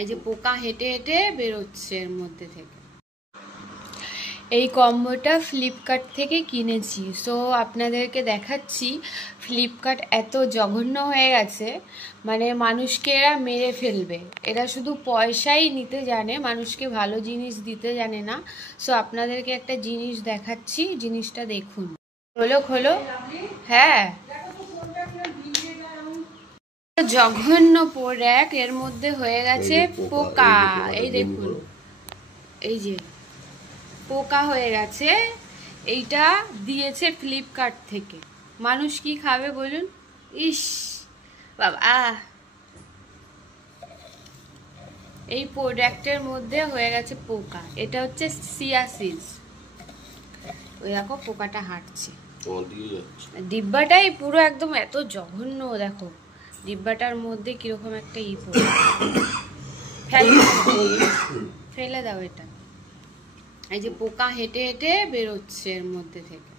এই যে পোকা হেঁটে হেঁটে বেরোচ্ছে এর মধ্যে থেকে। এই কম্বোটা ফ্লিপকার্ট থেকে কিনেছি। সো আপনাদেরকে দেখাচ্ছি ফ্লিপকার্ট এত জঘন্য হয়ে গেছে, মানে মানুষকে এরা মেরে ফেলবে। এরা শুধু পয়সাই নিতে জানে, মানুষকে ভালো জিনিস দিতে জানে না। সো আপনাদেরকে একটা জিনিস দেখাচ্ছি, জিনিসটা দেখুন। খোলো খোলো। হ্যাঁ, জঘন্য প্রোডাক্ট, এর মধ্যে হয়ে গেছে পোকা। এই দেখুন, এই যে পোকা হয়ে গেছে। এইটা দিয়েছে ফ্লিপকার্ট থেকে। মানুষ কি খাবে বলুন? ইস বাবা, এই প্রোডাক্টের মধ্যে হয়ে গেছে পোকা। এটা হচ্ছে চিয়া সিডস। ওই দেখো পোকাটা হাঁটছে, ডিব্বাটাই পুরো একদম এত জঘন্য। দেখো ডিব্বাটার মধ্যে কিরকম একটা ফেলে দাও এটা। এই যে পোকা হেঁটে হেঁটে বেরোচ্ছে এর মধ্যে থেকে।